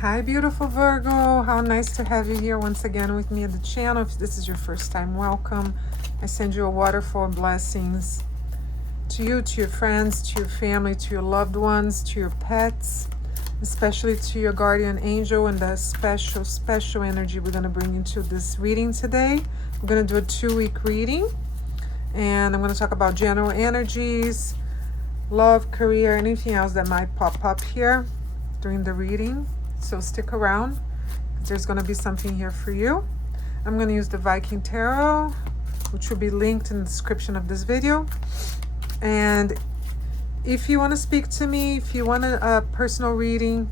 Hi, beautiful Virgo. How nice to have you here once again with me at the channel. If this is your first time, welcome. I send you a waterfall of blessings to you, to your friends, to your family, to your loved ones, to your pets, especially to your guardian angel and the special energy we're going to bring into this reading today. We're going to do a 2-week reading, and I'm going to talk about general energies, love, career, anything else that might pop up here during the reading. So stick around. There's going to be something here for you. I'm going to use the Viking Tarot, which will be linked in the description of this video. And if you want to speak to me, if you want a personal reading,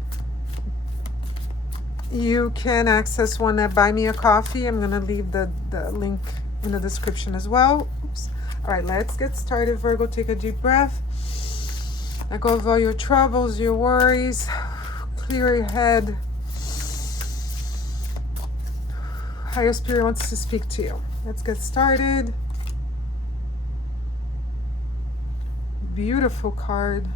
you can access one at Buy Me a Coffee. I'm going to leave the link in the description as well. Oops. All right, let's get started, Virgo. Take a deep breath. Let go of all your troubles, your worries. Clear your head. Higher Spirit wants to speak to you. Let's get started. Beautiful card.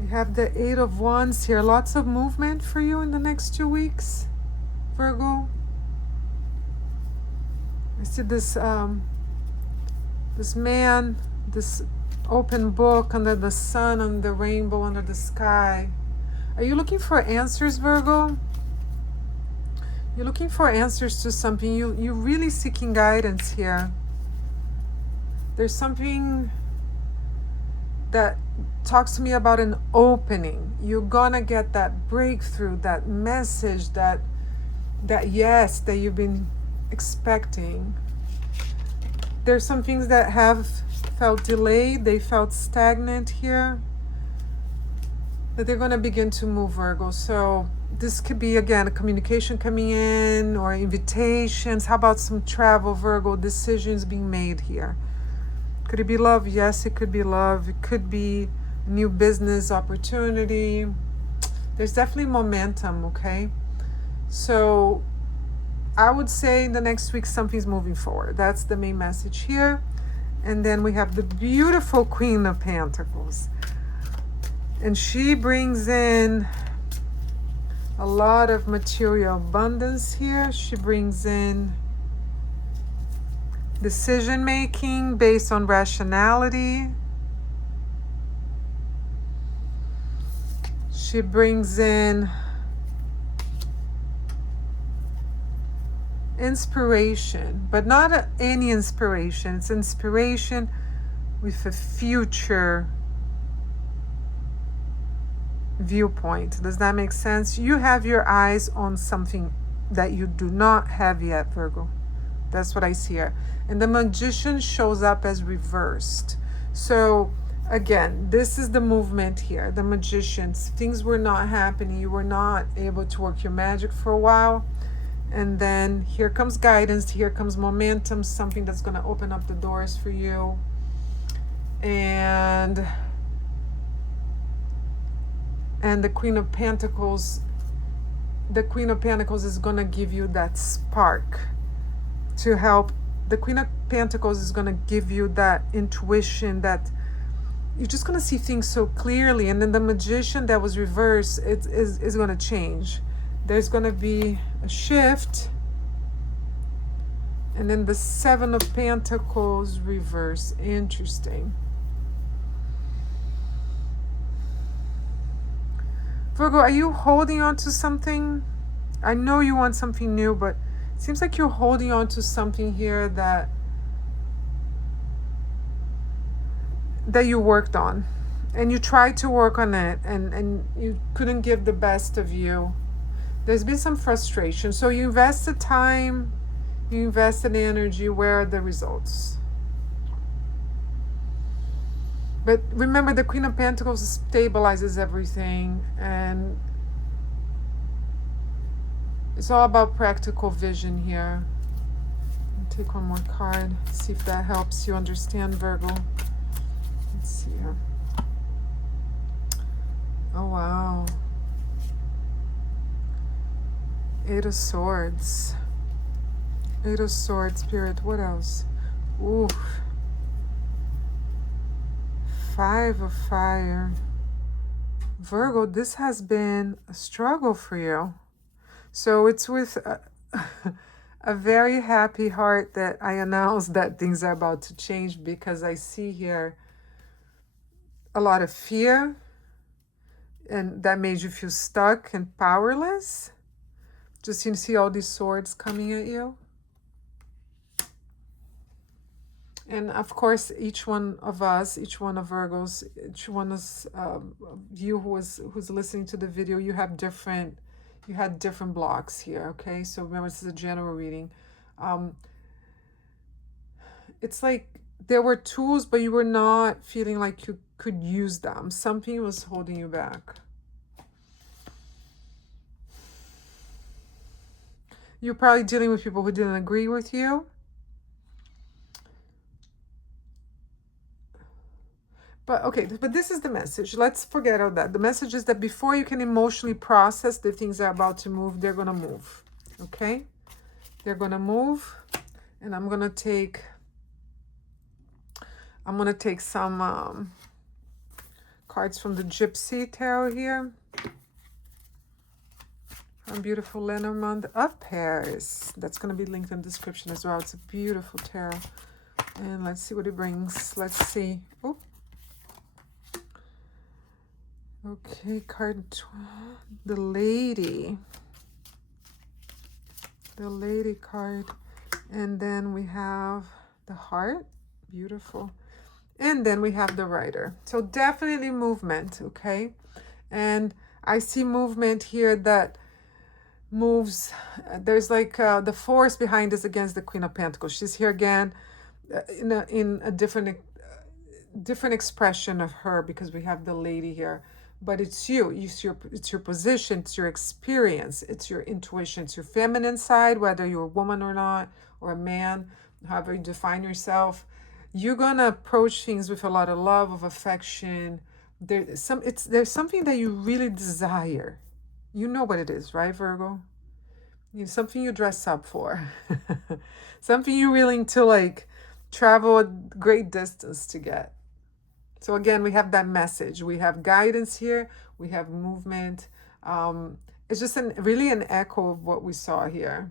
We have the 8 of Wands here. Lots of movement for you in the next 2 weeks, Virgo. I see this this man, this open book under the sun, under the rainbow, under the sky. Are you looking for answers, Virgo? You're looking for answers to something. You're really seeking guidance here. There's something that talks to me about an opening. You're gonna get that breakthrough, that message, that yes that you've been expecting. There's some things that have felt delayed, they felt stagnant here, but they're going to begin to move, Virgo. So this could be, again, a communication coming in or invitations. How about some travel, Virgo? Decisions being made here. Could it be love? Yes, it could be love. It could be a new business opportunity. There's definitely momentum, okay? So I would say in the next week something's moving forward. That's the main message here. And then we have the beautiful Queen of Pentacles. And she brings in a lot of material abundance here. She brings in decision making based on rationality. She brings in inspiration, but not any inspiration. It's inspiration with a future viewpoint. Does that make sense? You have your eyes on something that you do not have yet, Virgo. That's what I see here. And the Magician shows up as reversed. So again, this is the movement here. The Magicians, things were not happening. You were not able to work your magic for a while. And then here comes guidance, here comes momentum, something that's going to open up the doors for you. And the Queen of Pentacles, is going to give you that spark to help. The Queen of Pentacles is going to give you that intuition, that you're just going to see things so clearly. And then the Magician that was reversed is going to change. There's going to be a shift. And then the 7 of Pentacles reverse. Interesting. Virgo, are you holding on to something? I know you want something new, but it seems like you're holding on to something here that you worked on. And you tried to work on it, and you couldn't give the best of you. There's been some frustration. So you invested time, you invested energy. Where are the results? But remember, the Queen of Pentacles stabilizes everything. And it's all about practical vision here. I'll take one more card. See if that helps you understand, Virgo. Let's see here. Oh, wow. 8 of Swords. 8 of Swords, Spirit. What else? Ooh. 5 of Fire. Virgo, this has been a struggle for you. So it's with a very happy heart that I announce that things are about to change, because I see here a lot of fear, and that made you feel stuck and powerless. Just you see all these swords coming at you. And of course, each one of us, each one of Virgos, each one of you who's listening to the video, you had different blocks here. Okay, so remember, this is a general reading. It's like there were tools, but you were not feeling like you could use them. Something was holding you back. You're probably dealing with people who didn't agree with you. But okay, but this is the message. Let's forget all that. The message is that before you can emotionally process the things that are about to move, they're going to move. Okay? They're going to move. And I'm going to take some cards from the Gypsy Tarot here. From beautiful Lenormand of Paris. That's going to be linked in the description as well. It's a beautiful tarot. And let's see what it brings. Let's see. Oh. Okay, card the lady. The lady card. And then we have the heart. Beautiful. And then we have the rider. So definitely movement, okay? And I see movement here that moves. There's like the force behind this against the Queen of Pentacles. She's here again in a different expression of her, because we have the lady here. But it's you. It's your position. It's your experience. It's your intuition. It's your feminine side, whether you're a woman or not, or a man, however you define yourself. You're gonna approach things with a lot of love, of affection. There's something that you really desire. You know what it is, right, Virgo? Something you dress up for. Something you're willing to like travel a great distance to get. So again, we have that message. We have guidance here. We have movement. It's just really an echo of what we saw here.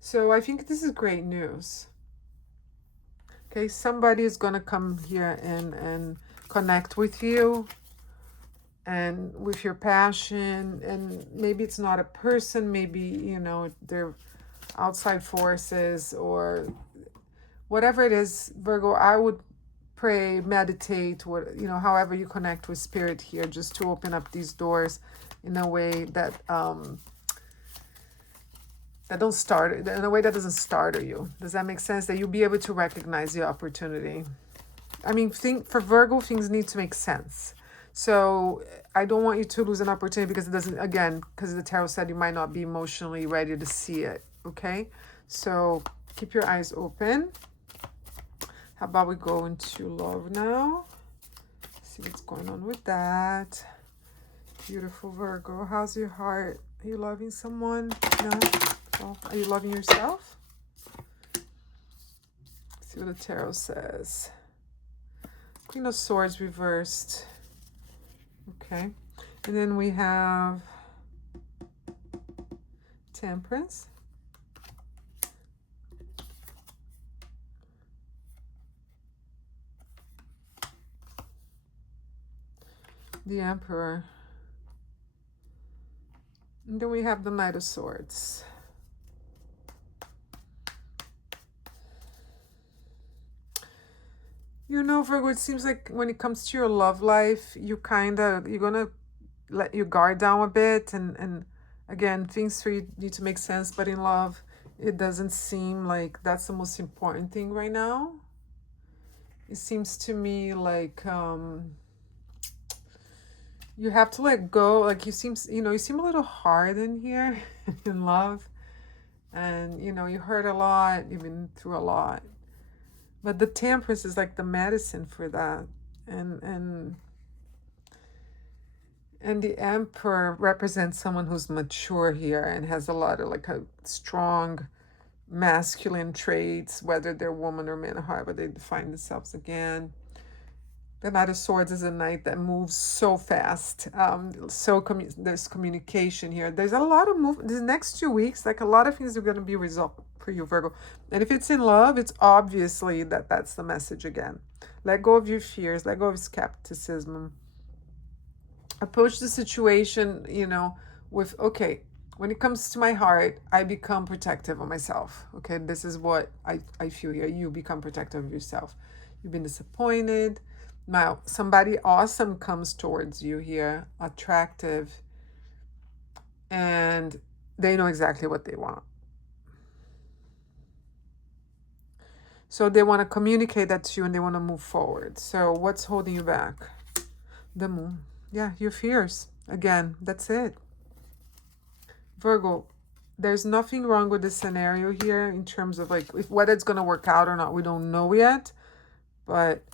So I think this is great news. Okay, somebody is going to come here and connect with you and with your passion. And maybe it's not a person. Maybe, they're outside forces or whatever it is. Virgo, I would pray, meditate, however you connect with spirit here, just to open up these doors in a way that in a way that doesn't startle you. Does that make sense? That you'll be able to recognize the opportunity. I mean, for Virgo, things need to make sense. So I don't want you to lose an opportunity because it doesn't, again, because the tarot said you might not be emotionally ready to see it. Okay? So keep your eyes open. How about we go into love now? See what's going on with that. Beautiful Virgo. How's your heart? Are you loving someone? No? Well, are you loving yourself? Let's see what the tarot says. Queen of Swords reversed. Okay. And then we have Temperance. The Emperor. And then we have the Knight of Swords. Virgo, it seems like when it comes to your love life, you're gonna let your guard down a bit, and again, things for you need to make sense, but in love, it doesn't seem like that's the most important thing right now. It seems to me like you have to let go. Like you seem a little hard in here in love, and you hurt a lot, you've been through a lot. But the Temperance is like the medicine for that. And the Emperor represents someone who's mature here and has a lot of like a strong masculine traits, whether they're woman or man, or however they define themselves. Again, the Knight of Swords is a knight that moves so fast. There's communication here. There's a lot of movement. These next 2 weeks, like a lot of things are going to be resolved for you, Virgo. And if it's in love, it's obviously that's the message again. Let go of your fears. Let go of skepticism. Approach the situation, with, okay, when it comes to my heart, I become protective of myself. Okay, this is what I feel here. You become protective of yourself. You've been disappointed. Now, somebody awesome comes towards you here, attractive, and they know exactly what they want. So they want to communicate that to you and they want to move forward. So what's holding you back? The moon. Yeah, your fears. Again, that's it. Virgo, there's nothing wrong with the scenario here in terms of like whether it's going to work out or not. We don't know yet. But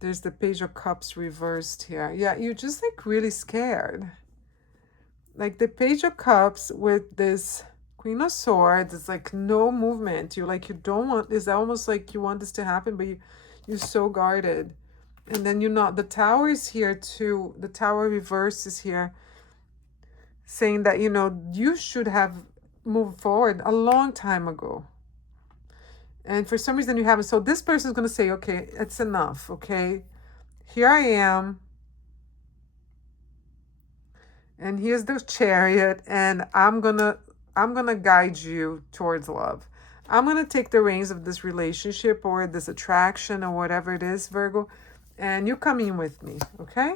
there's the Page of Cups reversed here. Yeah, you're just like really scared. Like the Page of Cups with this Queen of Swords, it's like no movement. You don't want, it's almost like you want this to happen, but you're so guarded. And then the Tower is here too. The Tower reverse is here, saying that, you should have moved forward a long time ago. And for some reason you haven't. So this person is going to say, okay, it's enough. Okay, here I am. And here's the Chariot, and I'm gonna guide you towards love. I'm gonna take the reins of this relationship or this attraction or whatever it is, Virgo, and you come in with me, okay?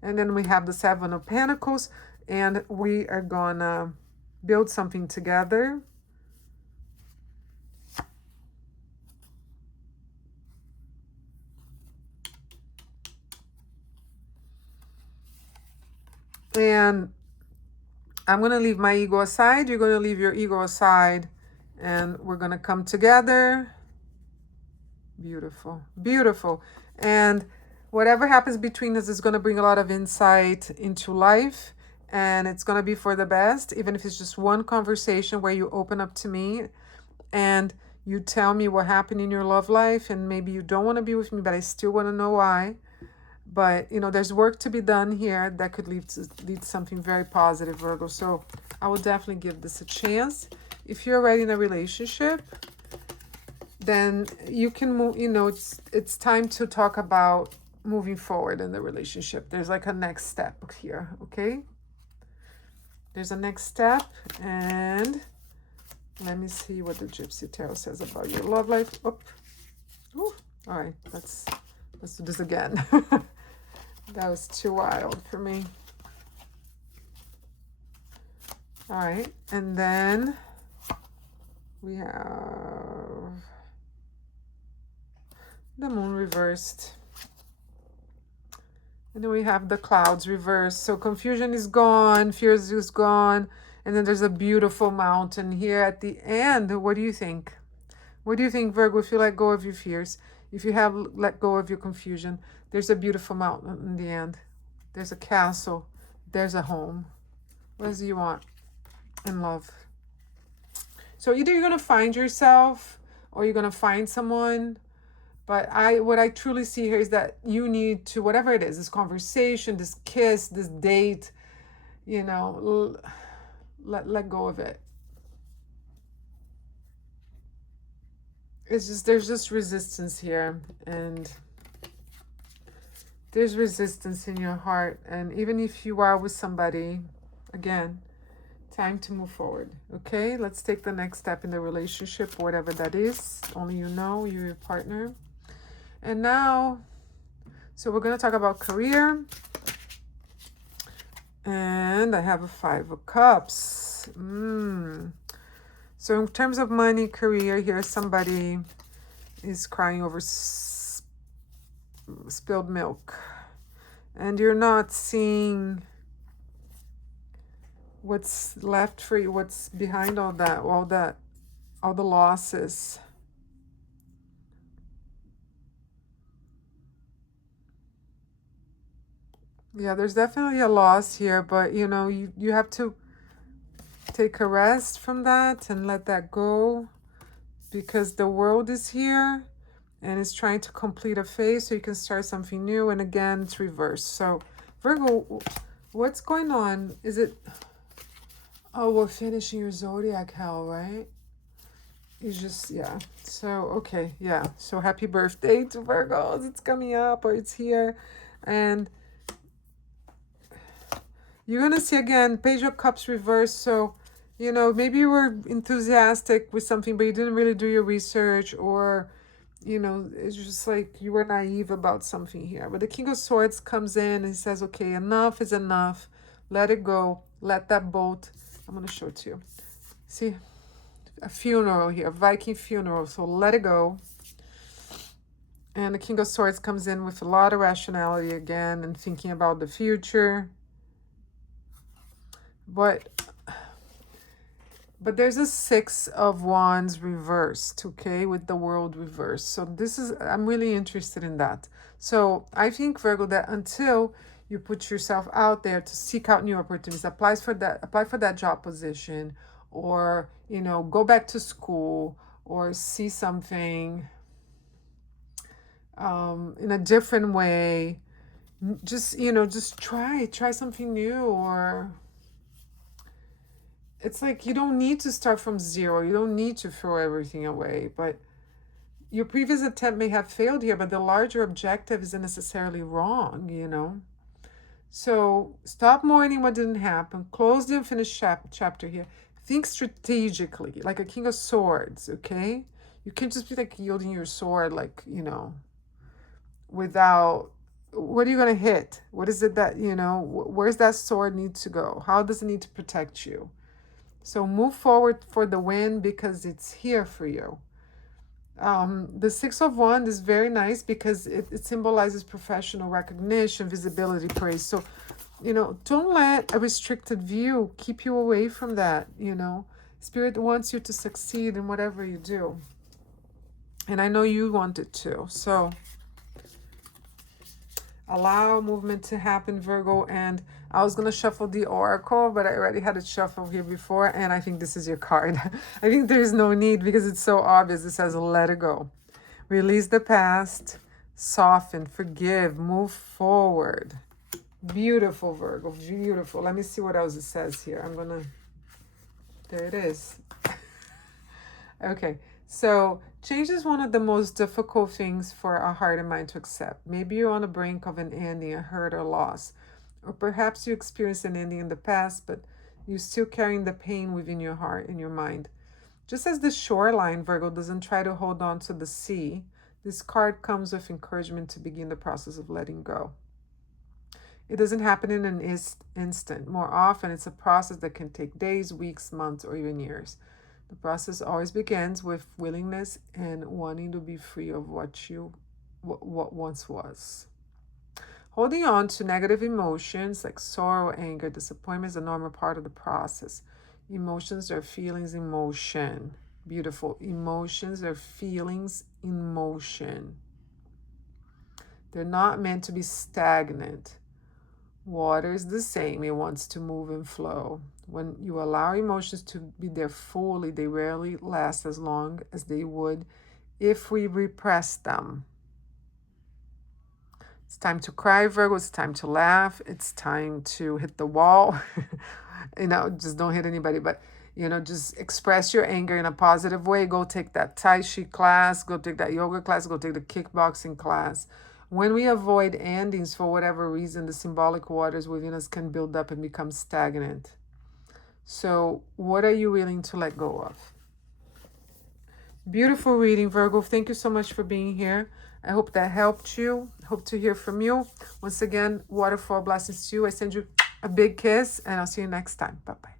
And then we have the Seven of Pentacles, and we are gonna build something together. And I'm going to leave my ego aside. You're going to leave your ego aside. And we're going to come together. Beautiful. Beautiful. And whatever happens between us is going to bring a lot of insight into life. And it's going to be for the best. Even if it's just one conversation where you open up to me and you tell me what happened in your love life. And maybe you don't want to be with me, but I still want to know why. But, there's work to be done here that could lead to something very positive, Virgo. So I will definitely give this a chance. If you're already in a relationship, then you can move, it's time to talk about moving forward in the relationship. There's like a next step here, okay? There's a next step. And let me see what the Gypsy Tarot says about your love life. Ooh. All right, let's do this again. That was too wild for me. All right, and then we have the Moon reversed. And then we have the Clouds reversed. So confusion is gone, fears is gone, and then there's a beautiful mountain here at the end. What do you think? What do you think, Virgo, if you let go of your fears? If you have let go of your confusion, there's a beautiful mountain in the end. There's a castle. There's a home. What else do you want in love? So either you're going to find yourself or you're going to find someone. But what I truly see here is that you need to, whatever it is, this conversation, this kiss, this date, let go of it. There's just resistance here, and there's resistance in your heart. And even if you are with somebody, again, time to move forward. Okay, let's take the next step in the relationship, whatever that is. Only you know, you're your partner. And now, so we're going to talk about career. And I have a Five of Cups. So in terms of money, career, here somebody is crying over spilled milk. And you're not seeing what's left for you, what's behind all the losses. Yeah, there's definitely a loss here, but you have to take a rest from that and let that go, because the world is here and it's trying to complete a phase so you can start something new. And again, it's reversed. So Virgo, what's going on? Is it, oh, we're finishing your zodiac hell, right? You just, yeah. So, okay, yeah. So happy birthday to Virgos. It's coming up, or it's here. And you're going to see again, Page of Cups reversed. So, you know, maybe you were enthusiastic with something, but you didn't really do your research, or, you know, it's just like you were naive about something here. But the King of Swords comes in and says, okay, enough is enough. Let it go. Let that boat. I'm going to show it to you. See, a funeral here, a Viking funeral. So let it go. And the King of Swords comes in with a lot of rationality again and thinking about the future. But there's a Six of Wands reversed, okay, with the World reversed. So this is, I'm really interested in that. So I think, Virgo, that until you put yourself out there to seek out new opportunities, apply for that job position, or, you know, go back to school, or see something in a different way. Just, you know, just try something new. Or it's like you don't need to start from zero. You don't need to throw everything away. But your previous attempt may have failed here, but the larger objective isn't necessarily wrong, you know. So stop mourning what didn't happen. Close the unfinished chapter here. Think strategically, like a King of Swords, okay? You can't just be like yielding your sword, like, you know, without, what are you going to hit? What is it that, you know, where's that sword need to go? How does it need to protect you? So move forward for the win, because it's here for you. The Six of Wands is very nice because it symbolizes professional recognition, visibility, praise. So, you know, don't let a restricted view keep you away from that, you know. Spirit wants you to succeed in whatever you do. And I know you want it too. So allow movement to happen, Virgo. And I was going to shuffle the Oracle, but I already had it shuffled here before. And I think this is your card. I think there's no need because it's so obvious. It says, let it go. Release the past. Soften. Forgive. Move forward. Beautiful, Virgo. Beautiful. Let me see what else it says here. I'm going to... There it is. Okay. So change is one of the most difficult things for our heart and mind to accept. Maybe you're on the brink of an ending, a hurt or loss. Or perhaps you experienced an ending in the past, but you're still carrying the pain within your heart and your mind. Just as the shoreline, Virgo, doesn't try to hold on to the sea, this card comes with encouragement to begin the process of letting go. It doesn't happen in an instant. More often, it's a process that can take days, weeks, months, or even years. The process always begins with willingness and wanting to be free of what once was. Holding on to negative emotions like sorrow, anger, disappointment is a normal part of the process. Emotions are feelings in motion. Beautiful. Emotions are feelings in motion. They're not meant to be stagnant. Water is the same. It wants to move and flow. When you allow emotions to be there fully, they rarely last as long as they would if we repress them. It's time to cry, Virgo. It's time to laugh. It's time to hit the wall. You know, just don't hit anybody, but, you know, just express your anger in a positive way. Go take that Tai Chi class. Go take that yoga class. Go take the kickboxing class. When we avoid endings for whatever reason, the symbolic waters within us can build up and become stagnant. So what are you willing to let go of? Beautiful reading, Virgo. Thank you so much for being here. I hope that helped you. Hope to hear from you. Once again, Waterfall blessings to you. I send you a big kiss, and I'll see you next time. Bye-bye.